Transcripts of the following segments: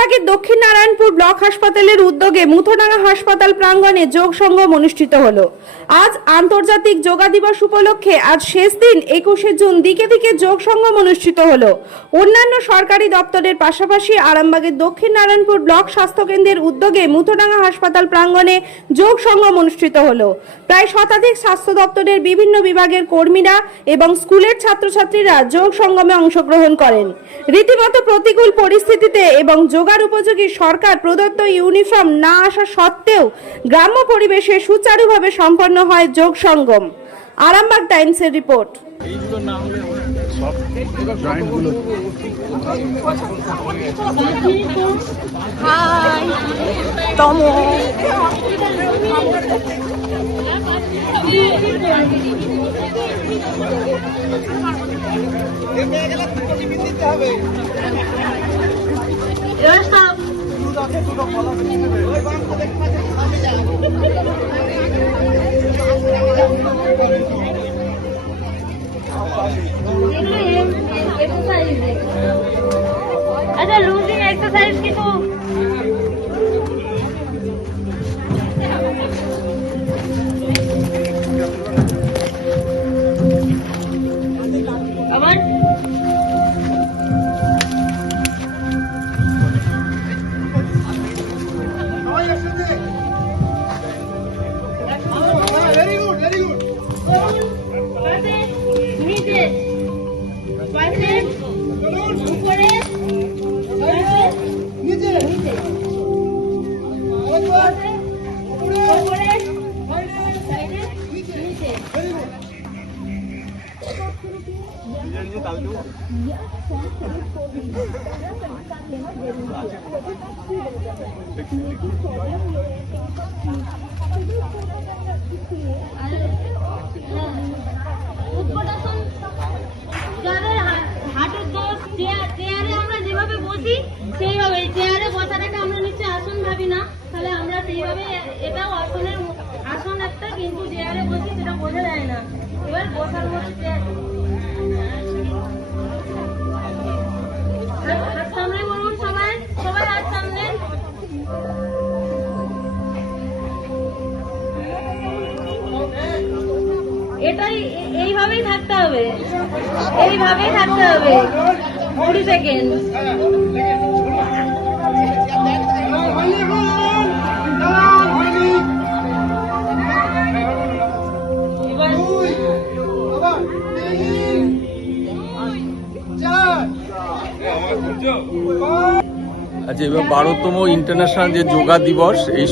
আরামবাগের দক্ষিণ নারায়ণপুর ব্লক হাসপাতালের উদ্যোগে মুথোডাঙ্গা হাসপাতাল প্রাঙ্গণে যোগ সঙ্গম অনুষ্ঠিত হলো। আজ আন্তর্জাতিক যোগা দিবস উপলক্ষে আজ শেষ দিন 21শে জুন দিকে দিকে যোগ সঙ্গম অনুষ্ঠিত হলো। অন্যান্য সরকারি দপ্তরের পাশাপাশি আরামবাগের দক্ষিণ নারায়ণপুর ব্লক স্বাস্থ্য কেন্দ্রের উদ্যোগে মুথোডাঙ্গা হাসপাতাল প্রাঙ্গণে যোগ সঙ্গম অনুষ্ঠিত হলো। প্রায় শতাধিক স্বাস্থ্য দপ্তরের বিভিন্ন বিভাগের কর্মীরা এবং স্কুলের ছাত্রছাত্রীরা যোগ সঙ্গমে অংশগ্রহণ করেন। রীতিমতো প্রতিকূল পরিস্থিতিতে এবং যোগার উপযোগী সরকার প্রদত্ত ইউনিফর্ম না আসা সত্ত্বেও গ্রাম্য পরিবেশে সুচারুভাবে সম্পন্ন হয় যোগ সঙ্গম। আরামবাগ টাইমসের রিপোর্ট। अच्छा लूजिंग एक्सरसाइज की तो হাঁটুর দোষ চেয়ারে আমরা যেভাবে বসি সেইভাবে চেয়ারে বসাটাকে আমরা নিশ্চয়ই আসন ভাবি না, তাহলে আমরা সেইভাবে এটাও আসন একটা, কিন্তু চেয়ারে বসি সেটা বোঝা যায় না। এবার বসার মধ্যে হাত সামনে বলুন, সবাই হাত সামনে। এটাই এইভাবেই থাকতে হবে, 20 সেকেন্ড। আজ এবার 12তম ইন্টারন্যাশনাল যে যোগা দিবস, এই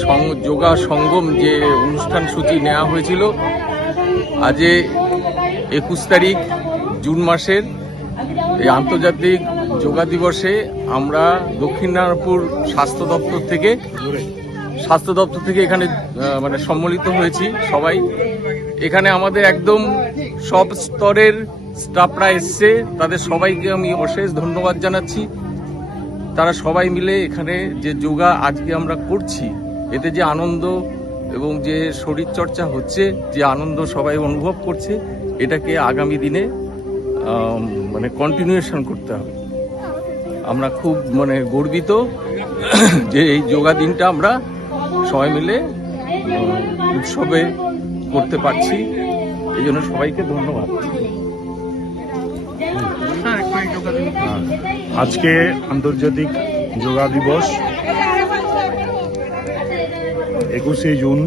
যোগা সঙ্গম যে অনুষ্ঠান সূচি নেওয়া হয়েছিল, আজ 21 তারিখ জুন মাসের এই আন্তর্জাতিক যোগা দিবসে আমরা দক্ষিণ নারায়ণপুর স্বাস্থ্য দপ্তর থেকে এখানে মানে সম্মিলিত হয়েছি সবাই। এখানে আমাদের একদম সব স্তরের স্টাফরা এসছে, তাদের সবাইকে আমি অশেষ ধন্যবাদ জানাচ্ছি। তারা সবাই মিলে এখানে যে যোগা আজকে আমরা করছি, এতে যে আনন্দ এবং যে শরীর চর্চা হচ্ছে, যে আনন্দ সবাই অনুভব করছে, এটাকে আগামী দিনে মানে কন্টিনিউয়েশন করতে হবে। আমরা খুব মানে গর্বিত যে এই যোগা দিনটা আমরা সবাই মিলে উৎসবে করতে পারছি, এই জন্য সবাইকে ধন্যবাদ। আজকে আন্তর্জাতিক যোগা দিবস 21শে জুন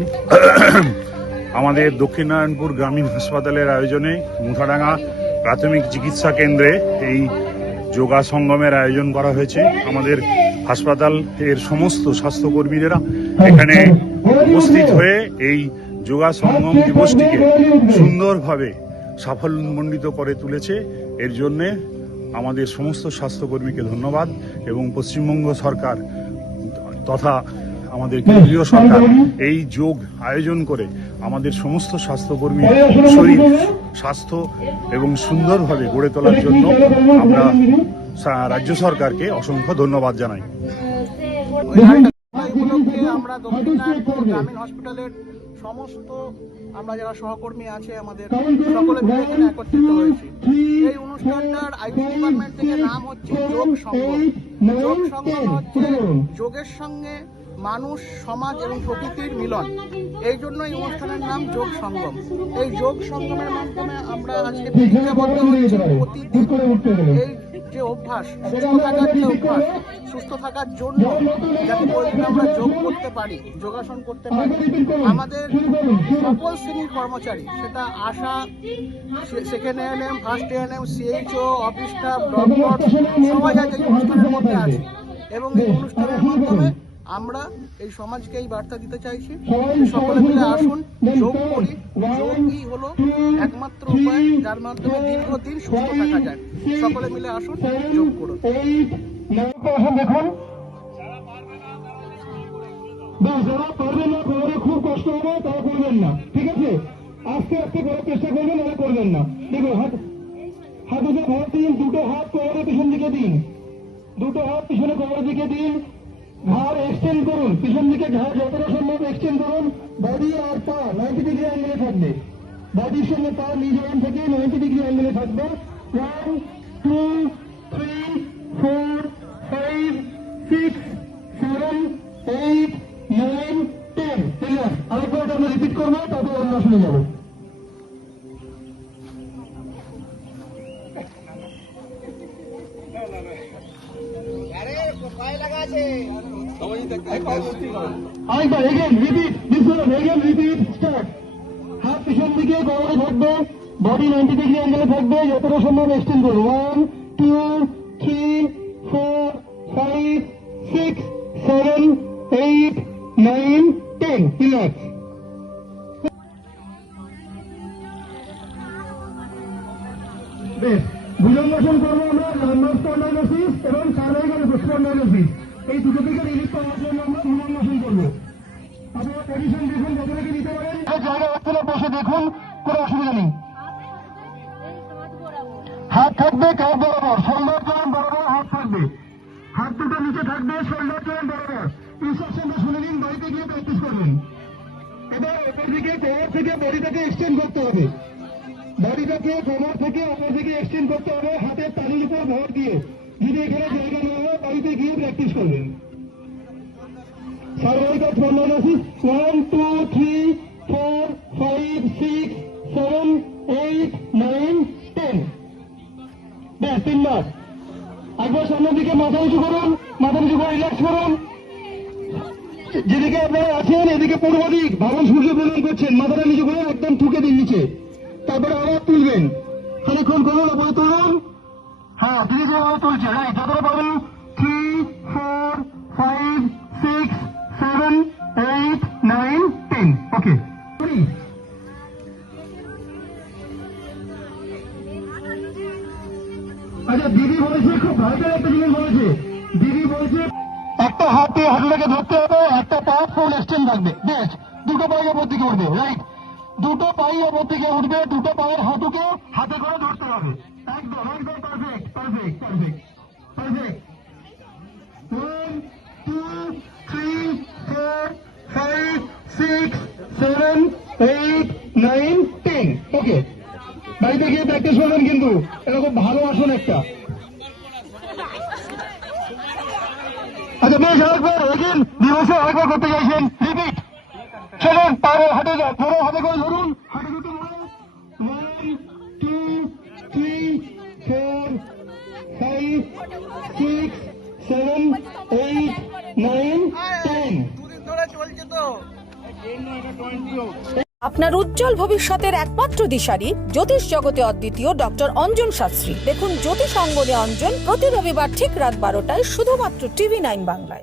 আমাদের দক্ষিণ নারায়ণপুর গ্রামীণ হাসপাতালের আয়োজনে মুথাডাঙ্গা প্রাথমিক চিকিৎসা কেন্দ্রে এই যোগা সঙ্গমের আয়োজন করা হয়েছে। আমাদের হাসপাতাল এর সমস্ত স্বাস্থ্যকর্মীরা এখানে উপস্থিত হয়ে এই যোগা সঙ্গম দিবসটিকে সুন্দরভাবে সাফল্যমণ্ডিত করে তুলেছে। এর জন্যে আমাদের সমস্ত স্বাস্থ্যকর্মীকে ধন্যবাদ, এবং পশ্চিমবঙ্গ সরকার তথা আমাদের কেন্দ্রীয় সরকার এই যোগ আয়োজন করে আমাদের সমস্ত স্বাস্থ্যকর্মী শরীর স্বাস্থ্য এবং সুন্দরভাবে গড়ে তোলার জন্য আমরা রাজ্য সরকারকে অসংখ্য ধন্যবাদ জানাই। আমরা দক্ষিণ নারায়ণপুর গ্রামীণ হসপিটালের সমস্ত আমরা যারা সহকর্মী আছে আমাদের সকলে মিলে এখানে একত্রিত হয়েছি। এই অনুষ্ঠানটার আইটি ডিপার্টমেন্ট থেকে নাম হচ্ছে যোগ সঙ্গম। যোগ সঙ্গম হচ্ছে যোগের সঙ্গে মানুষ, সমাজ এবং প্রকৃতির মিলন। এই জন্য এই অনুষ্ঠানের নাম যোগ সঙ্গম। এই যোগ সঙ্গমের মাধ্যমে আমরা আজকে প্রতিজ্ঞাবদ্ধ হয়েছি প্রতিদিন এই যে অভ্যাস, সুস্থ থাকার যে অভ্যাস, সুস্থ থাকার জন্য যাতে প্রতিদিন আমরা যোগ করতে পারি, যোগাসন করতে পারি। আমাদের সকল শ্রেণীর কর্মচারী, সেটা ASHA, second ANM, first ANM, CHO, office staff, doctor, সবাই যাতে এই অনুষ্ঠানের মধ্যে আছে। এবং এই অনুষ্ঠানের মাধ্যমে আমরা এই সমাজকে এই বার্তা দিতে চাইছি, সকলে মিলে আসুন, যোগ করি। যোগই হলো একমাত্র উপায় যার মাধ্যমে দীর্ঘদিন সুস্থ থাকা যায়। সকলে মিলে আসুন, যোগ করুন। দেখুন, যারা পারবেন না, কোমরে খুব কষ্ট হবে, তারা করবেন না, ঠিক আছে? আস্তে আস্তে করার চেষ্টা করবেন, তারা করবেন না। দেখুন, হাত উঠে ঘর দিন, দুটো হাত কোমরের পিছন দিকে দিন, দুটো হাত পিছনে কোমরের দিকে দিন। ঘাড় এক্সটেন্ড করুন, পিছন দিকে ঘাড় যতটা সম্ভব এক্সটেন্ড করুন। বডি আর পা 90 ডিগ্রি অ্যাঙ্গেলে থাকবে, বডির সঙ্গে পা নিজ ওখান থেকে 90 ডিগ্রি অ্যাঙ্গেলে থাকবে। 1 2 3 4 5 6 7 8 9 10। ঠিক আছে, আরেকবার আমরা রিপিট করবো, তারপর অন্য শুনে যাবো। আরেকবার, again repeat this one, again repeat, start. হাত পিছন দিকে কোমরে থাকবে, বডি 90 ডিগ্রি অ্যাঙ্গেলে থাকবে, যতটা সম্ভব এক্সটেন্ড করুন। 1 2 3 4 5 6 7 8 9 10। রিল্যাক্স। বেশ, ভুজঙ্গাসন করবো আমরা, লাম্বার স্পন্ডাইলোসিস এবং সার্ভাইকাল স্পন্ডাইলোসিস, এই দুটো থেকে রিলিফ পাওয়ার জন্য আমরা ভুজঙ্গাসন করবো। আপনারা পজিশন দেখুন, যত থেকে নিতে পারেন। জায়গা হচ্ছে না, বসে দেখুন, কোনো অসুবিধা নেই। হাত থাকবে কাঁধ বরাবর, শোল্ডার জয়েন্ট বরাবর হাত থাকবে, হাত দুটো নিচে থাকবে, শোল্ডার জয়েন্ট বরাবর। ইনস্ট্রাকশনটা শুনে নিন, বাড়িতে গিয়ে প্র্যাকটিস করবেন। এবার ওপর দিকে কোমর থেকে বডিটাকে এক্সটেন্ড করতে হবে, বডিটাকে কোমর থেকে ওপর দিকে এক্সটেন্ড করতে হবে, হাতের তালুর উপর ভর দিয়ে। যদি এখানে জায়গা না হয়, বাড়িতে গিয়ে প্র্যাকটিস করবেন। Cervical spondylosis 1 2 3 4 5 6 7 8 9 10। ব্যাস, 3 বার। একবার সামনের দিকে মাথা নিচু করুন, মাথা নিচু করে রিল্যাক্স করুন। যেদিকে আপনারা আছেন এদিকে পূর্ব দিক, ভাবুন সূর্য প্রণাম করছেন, মাথাটা নিচু করে একদম ঠুকে দিন নিচে, তারপরে আবার তুলবেন, খানিক্ষণ করুন, ওপরে তুলুন। হ্যাঁ, ধীরে ধীরে আবার তুলছে, রাইট। যতটা পাবেন 3 4 5 6 7 8 9 10। ওকে, আচ্ছা, দিদি বলেছে খুব ভালো একটা জিনিস বলেছে। দিদি বলছে একটা হাতে হাঁটুটাকে ধরতে হবে, একটা পা ফুল এক্সটেন্ড থাকবে। বেশ, দুটো পায়ে ওপর দিকে উঠবে, রাইট। দুটো পায়ে ওপর দিকে উঠবে, দুটো পায়ের হাঁটুকে হাতে করে ধরতে হবে। একদম একদম পারফেক্ট পারফেক্ট পারফেক্ট পারফেক্ট। 1 2 3 4 5 6 7 8 9 10। ওকে, বাড়িতে গিয়ে প্র্যাকটিস করবেন, কিন্তু এটা খুব ভালো আসন একটা। আচ্ছা, বেশ, আরেকবার এগেন দিবসে আরেকবার করতে চাইছেন, রিপিট। চলুন, পারে হাতে যান, ধরো, হাতে করে ধরুন, হাতে দুটো ধরুন। 1 2 3 4 5 6 7 8 9 10। দুদিন ধরে চলছে তো। আপনার উজ্জ্বল ভবিষ্যতের একমাত্র দিশারি জ্যোতিষ জগতে অদ্বিতীয় ডক্টর অঞ্জন শাস্ত্রী। দেখুন জ্যোতিষ অঙ্গনে অঞ্জন প্রতি রবিবার ঠিক রাত 12টায় শুধুমাত্র TV9 বাংলায়।